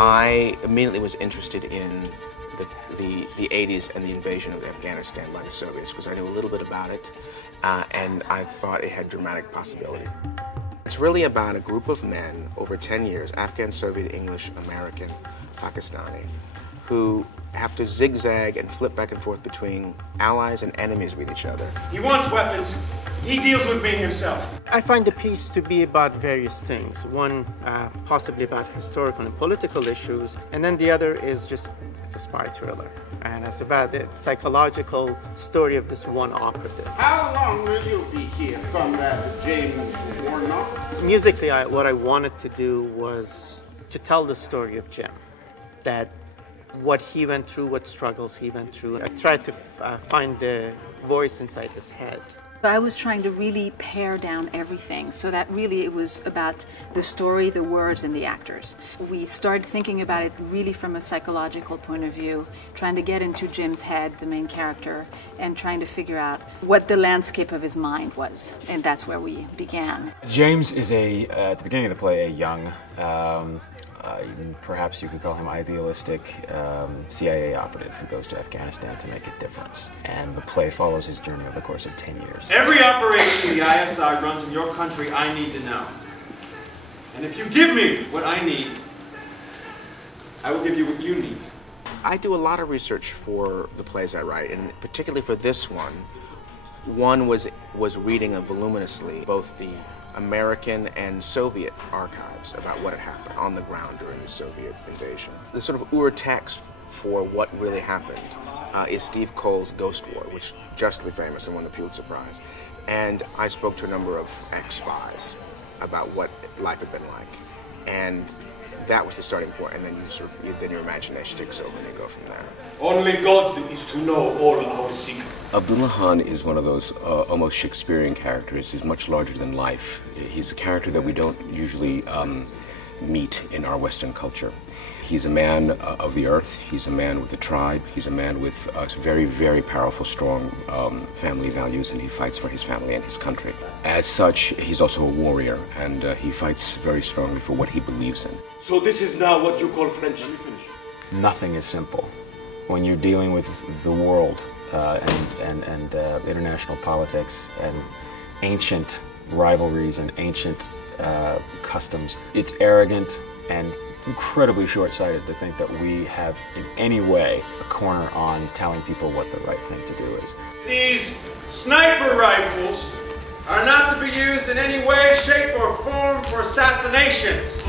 I immediately was interested in the 80s and the invasion of Afghanistan by the Soviets because I knew a little bit about it and I thought it had dramatic possibility. It's really about a group of men over 10 years, Afghan, Soviet, English, American, Pakistani, who have to zigzag and flip back and forth between allies and enemies with each other. He wants weapons. He deals with me himself. I find the piece to be about various things. One, possibly about historical and political issues, and then the other is just, it's a spy thriller. And it's about the psychological story of this one operative. How long will you be here, Comrade James Warnock? Musically, what I wanted to do was to tell the story of Jim. That what he went through, what struggles he went through. I tried to find the voice inside his head. I was trying to really pare down everything so that really it was about the story, the words, and the actors. We started thinking about it really from a psychological point of view, trying to get into Jim's head, the main character, and trying to figure out what the landscape of his mind was. And that's where we began. James is at the beginning of the play, a young, perhaps you could call him idealistic CIA operative who goes to Afghanistan to make a difference. And the play follows his journey over the course of 10 years. Every operation the ISI runs in your country, I need to know. And if you give me what I need, I will give you what you need. I do a lot of research for the plays I write, and particularly for this one. One was reading voluminously both the American and Soviet archives about what had happened on the ground during the Soviet invasion. The sort of ur-text for what really happened is Steve Cole's Ghost War, which is justly famous and won the Pulitzer Prize. And I spoke to a number of ex-spies about what life had been like. And that was the starting point, and then then your imagination takes over and you go from there. Only God is to know all our secrets. Abdullah Khan is one of those almost Shakespearean characters. He's much larger than life. He's a character that we don't usually meet in our Western culture. He's a man of the earth. He's a man with a tribe. He's a man with very, very powerful, strong family values, and he fights for his family and his country. As such, he's also a warrior, and he fights very strongly for what he believes in. So this is now what you call friendship. Let me finish. Nothing is simple. When you're dealing with the world and international politics and ancient rivalries and ancient customs, it's arrogant and incredibly short-sighted to think that we have in any way a corner on telling people what the right thing to do is. These sniper rifles are not to be used in any way, shape, or form for assassinations.